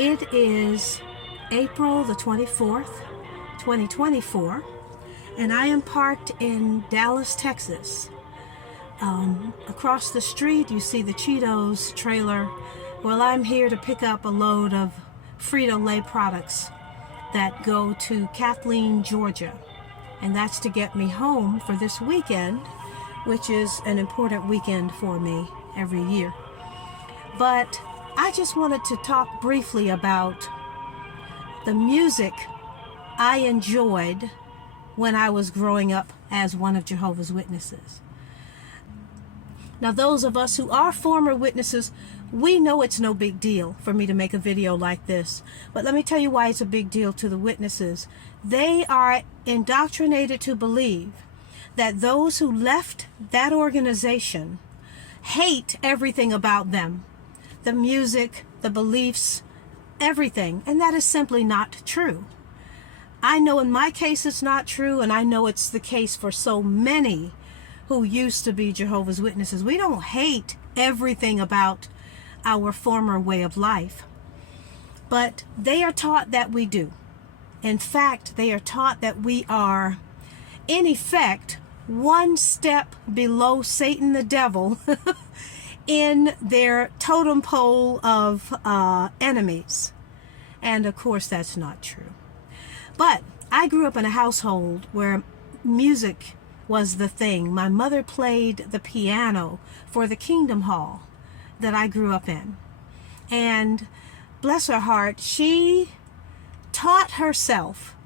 It is April the 24th, 2024, and I am parked in Dallas, Texas. Across the street, you see the Cheetos trailer. Well, I'm here to pick up a load of Frito-Lay products that go to Kathleen, Georgia. And that's to get me home for this weekend, which is an important weekend for me every year. But I just wanted to talk briefly about the music I enjoyed when I was growing up as one of Jehovah's Witnesses. Now, those of us who are former witnesses, we know it's no big deal for me to make a video like this. But let me tell you why it's a big deal to the witnesses. They are indoctrinated to believe that those who left that organization hate everything about them. The music, the beliefs, everything. And that is simply not true. I know in my case it's not true, and I know it's the case for so many who used to be Jehovah's Witnesses. We don't hate everything about our former way of life, but they are taught that we do. In fact, they are taught that we are, in effect, one step below Satan the devil in their totem pole of enemies. And of course, that's not true. But I grew up in a household where music was the thing. My mother played the piano for the Kingdom Hall that I grew up in. And bless her heart, she taught herself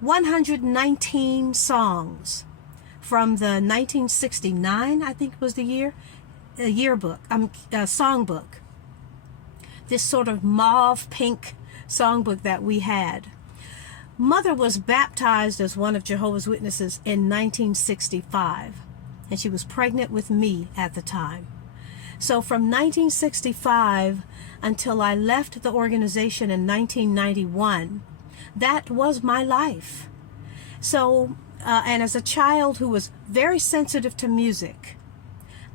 119 songs from the 1969, I think was the year, songbook. This sort of mauve pink songbook that we had. Mother was baptized as one of Jehovah's Witnesses in 1965, and she was pregnant with me at the time. So from 1965 until I left the organization in 1991, that was my life. So, and as a child who was very sensitive to music,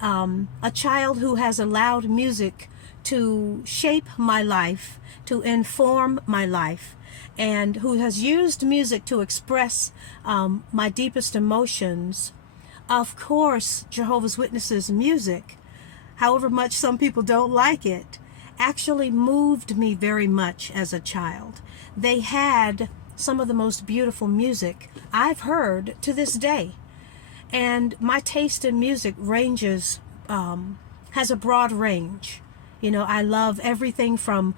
a child who has allowed music to shape my life, to inform my life, and who has used music to express my deepest emotions, of course, Jehovah's Witnesses music, however much some people don't like it, actually moved me very much as a child. They had some of the most beautiful music I've heard to this day. And my taste in music ranges, has a broad range. You know, I love everything from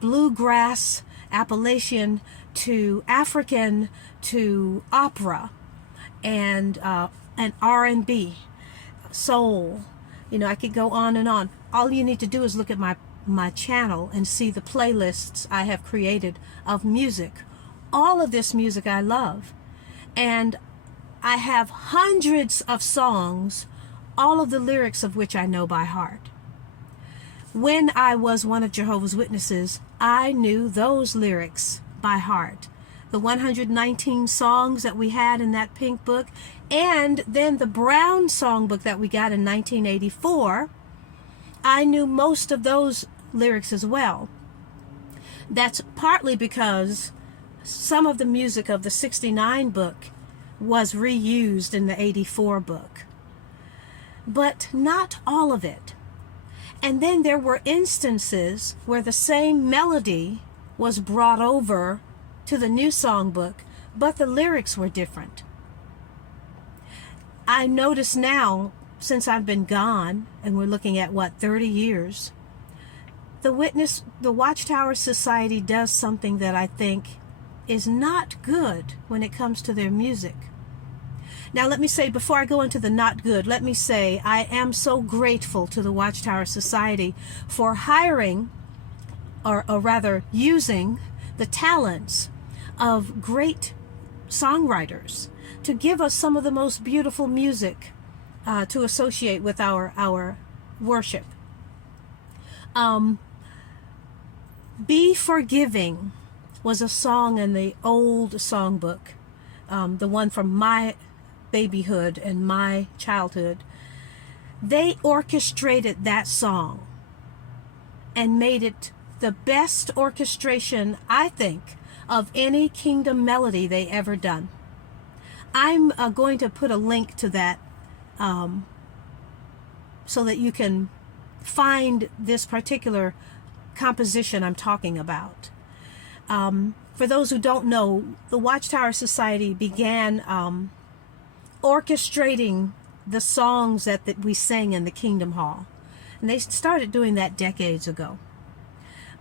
bluegrass, Appalachian, to African, to opera, and R&B, soul. You know, I could go on and on. All you need to do is look at my channel and see the playlists I have created of music. All of this music I love. And I have hundreds of songs, all of the lyrics of which I know by heart. When I was one of Jehovah's Witnesses, I knew those lyrics by heart. The 119 songs that we had in that pink book, and then the brown songbook that we got in 1984, I knew most of those lyrics as well. That's partly because some of the music of the 69 book was reused in the 84 book, but not all of it. And then there were instances where the same melody was brought over to the new songbook, but the lyrics were different. I notice now, since I've been gone, and we're looking at, 30 years, the Watchtower Society does something that I think is not good when it comes to their music. Now, let me say, before I go into the not good, let me say I am so grateful to the Watchtower Society for hiring, or rather using, the talents of great songwriters to give us some of the most beautiful music to associate with our worship. Be Forgiving was a song in the old songbook, the one from my babyhood and my childhood. They orchestrated that song and made it the best orchestration, I think, of any kingdom melody they ever done. I'm going to put a link to that so that you can find this particular composition I'm talking about. For those who don't know, the Watchtower Society began orchestrating the songs that we sang in the Kingdom Hall. And they started doing that decades ago.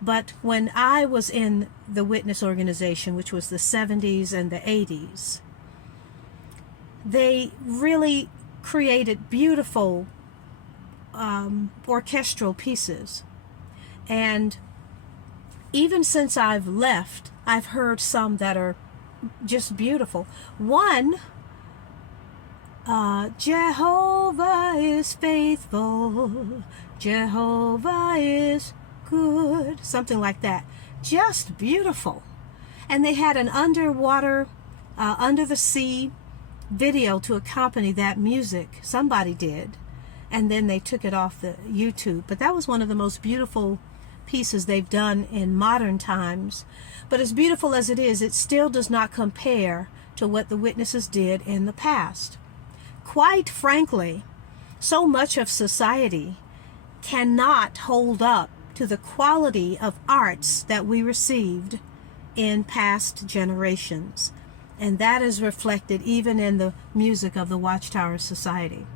But when I was in the Witness organization, which was the 70s and the 80s, they really created beautiful orchestral pieces. And even since I've left, I've heard some that are just beautiful. One, Jehovah is faithful, Jehovah is good, something like that. Just beautiful. And they had an underwater, under the sea video to accompany that music. Somebody did. And then they took it off the YouTube. But that was one of the most beautiful pieces they've done in modern times. But as beautiful as it is, it still does not compare to what the Witnesses did in the past. Quite frankly, so much of society cannot hold up to the quality of arts that we received in past generations. And that is reflected even in the music of the Watchtower Society.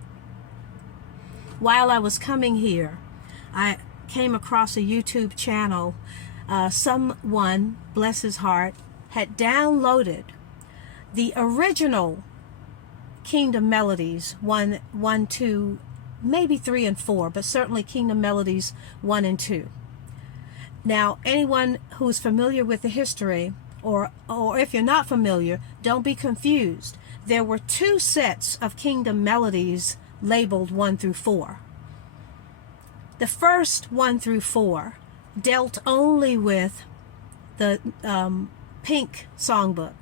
While I was coming here, I came across a YouTube channel. Someone, bless his heart, had downloaded the original Kingdom Melodies 1, 2, maybe 3 and 4, but certainly Kingdom Melodies 1 and 2. Now, anyone who's familiar with the history, or if you're not familiar, don't be confused. There were 2 sets of Kingdom Melodies labeled 1 through 4. The first 1 through 4 dealt only with the Pink songbook.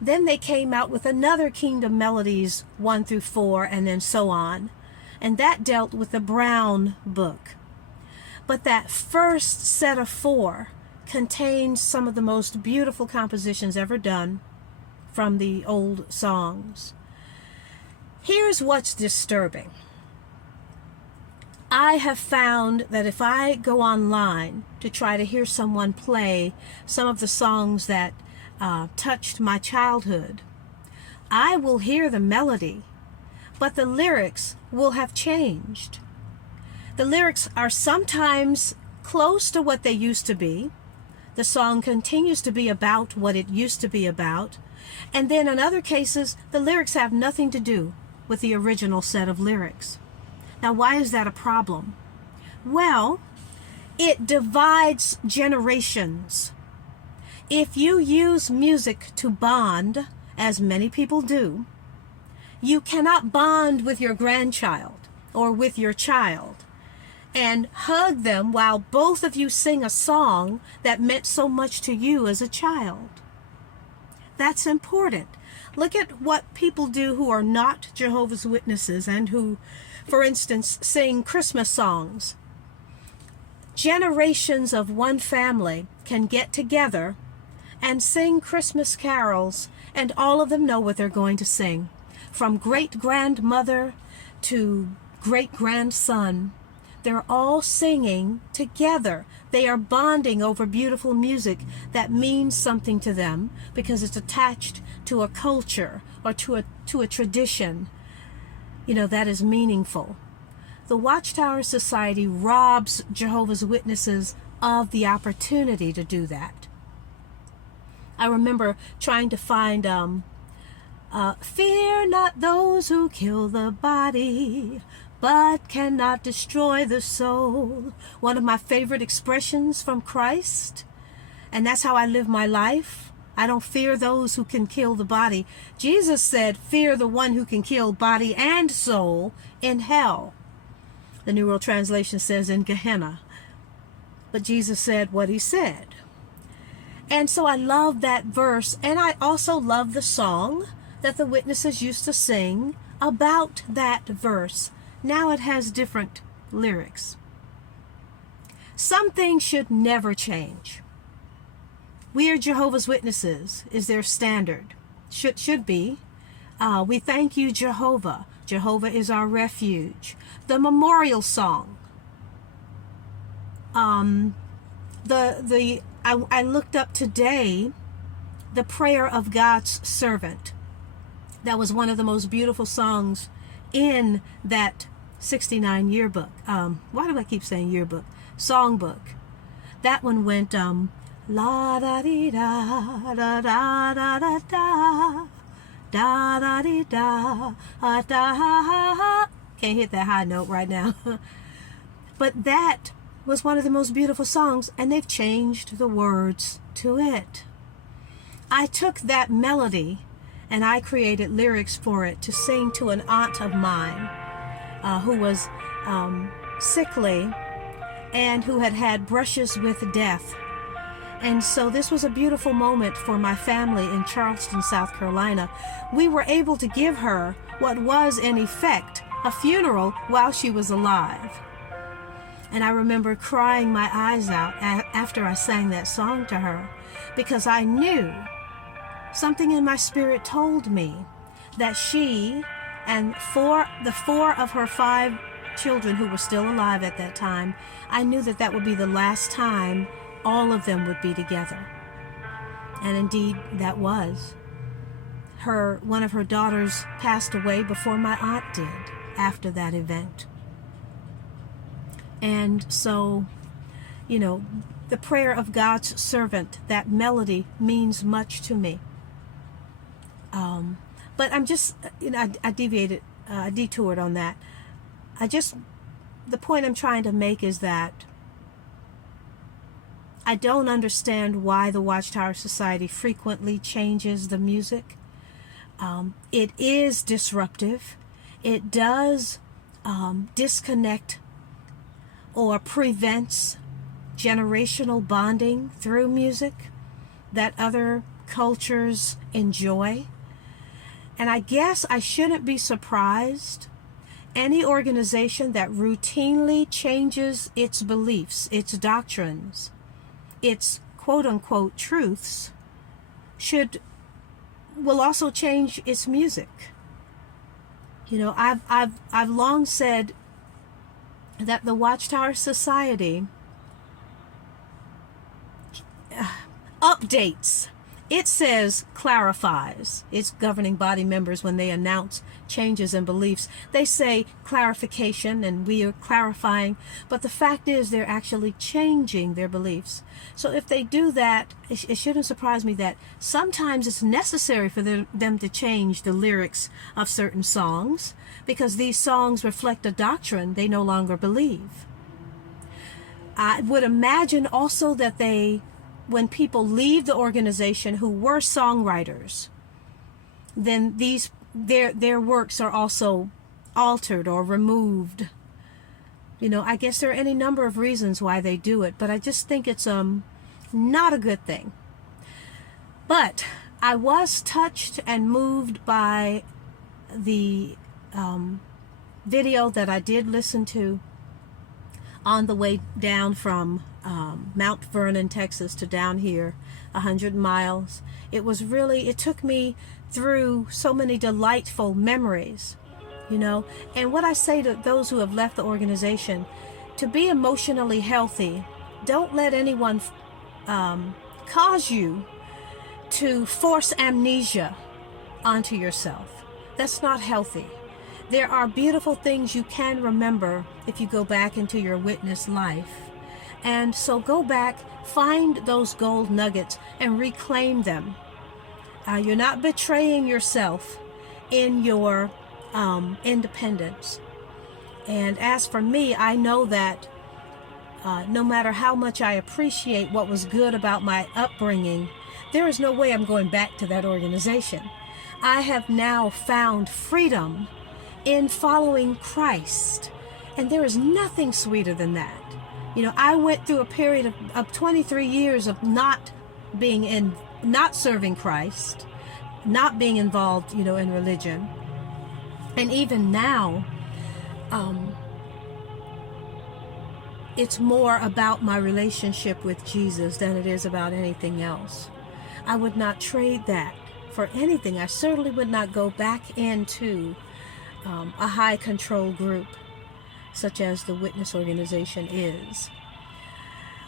Then they came out with another Kingdom Melodies 1 through 4, and then so on. And that dealt with the Brown book. But that first set of 4 contains some of the most beautiful compositions ever done from the old songs. Here's what's disturbing. I have found that if I go online to try to hear someone play some of the songs that touched my childhood, I will hear the melody, but the lyrics will have changed. The lyrics are sometimes close to what they used to be. The song continues to be about what it used to be about. And then in other cases, the lyrics have nothing to do with the original set of lyrics. Now, why is that a problem? Well, it divides generations. If you use music to bond, as many people do, you cannot bond with your grandchild or with your child and hug them while both of you sing a song that meant so much to you as a child. That's important. Look at what people do who are not Jehovah's Witnesses and who, for instance, sing Christmas songs. Generations of one family can get together and sing Christmas carols, and all of them know what they're going to sing. From great-grandmother to great-grandson, they're all singing together. They are bonding over beautiful music that means something to them because it's attached to a culture or to a tradition, that is meaningful. The Watchtower Society robs Jehovah's Witnesses of the opportunity to do that. I remember trying to find fear not those who kill the body, but cannot destroy the soul. One of my favorite expressions from Christ. And that's how I live my life. I don't fear those who can kill the body. Jesus said, fear the one who can kill body and soul in hell. The New World Translation says in Gehenna. But Jesus said what he said. And so I love that verse. And I also love the song that the Witnesses used to sing about that verse. Now it has different lyrics. Some things should never change. We are Jehovah's Witnesses is their standard. Should be. We thank you, Jehovah. Jehovah is our refuge. The memorial song. I looked up today the prayer of God's servant. That was one of the most beautiful songs in that 69 yearbook. Why do I keep saying yearbook? Songbook. That one went la da dee da da da da da da da da dee da da. Can't hit that high note right now. But that was one of the most beautiful songs, and they've changed the words to it. I took that melody and I created lyrics for it to sing to an aunt of mine who was sickly and who had had brushes with death. And so this was a beautiful moment for my family in Charleston, South Carolina. We were able to give her what was, in effect, a funeral while she was alive. And I remember crying my eyes out after I sang that song to her, because I knew something in my spirit told me that she and the four of her 5 children who were still alive at that time, I knew that that would be the last time all of them would be together. And indeed, that was. One of her daughters passed away before my aunt did after that event. And so, you know, the prayer of God's servant, that melody means much to me. But I'm just, you know, I detoured on that. The point I'm trying to make is that I don't understand why the Watchtower Society frequently changes the music. It is disruptive. It does disconnect or prevents generational bonding through music that other cultures enjoy. And I guess I shouldn't be surprised. Any organization that routinely changes its beliefs, its doctrines, its quote-unquote truths, will also change its music. You know, I've long said that the Watchtower Society updates. It says clarifies its governing body members when they announce changes in beliefs. They say clarification and we are clarifying, but the fact is they're actually changing their beliefs. So if they do that, it shouldn't surprise me that sometimes it's necessary for them to change the lyrics of certain songs because these songs reflect a doctrine they no longer believe. I would imagine also that when people leave the organization who were songwriters, then their works are also altered or removed. You know, I guess there are any number of reasons why they do it, but I just think it's not a good thing. But I was touched and moved by the video that I did listen to on the way down from Mount Vernon, Texas to down here, 100 miles. It took me through so many delightful memories, you know. And what I say to those who have left the organization, to be emotionally healthy, don't let anyone cause you to force amnesia onto yourself. That's not healthy. There are beautiful things you can remember if you go back into your witness life. And so go back, find those gold nuggets and reclaim them. You're not betraying yourself in your independence. And as for me, I know that no matter how much I appreciate what was good about my upbringing, there is no way I'm going back to that organization. I have now found freedom in following Christ. And there is nothing sweeter than that. You know, I went through a period of 23 years of not serving Christ, not being involved, you know, in religion. And even now, it's more about my relationship with Jesus than it is about anything else. I would not trade that for anything. I certainly would not go back into a high control group such as the Witness organization is.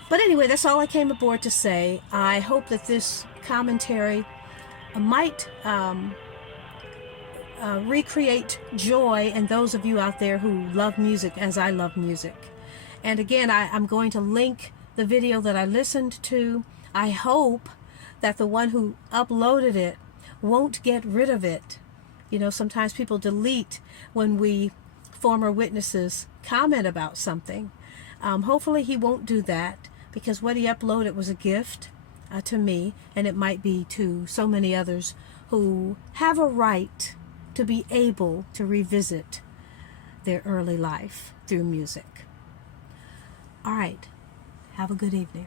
But anyway, that's all I came aboard to say. I hope that this commentary might recreate joy in those of you out there who love music as I love music. And again, I'm going to link the video that I listened to. I hope that the one who uploaded it won't get rid of it. You know, sometimes people delete when we former witnesses comment about something. Hopefully he won't do that, because what he uploaded was a gift to me, and it might be to so many others who have a right to be able to revisit their early life through music. All right. Have a good evening.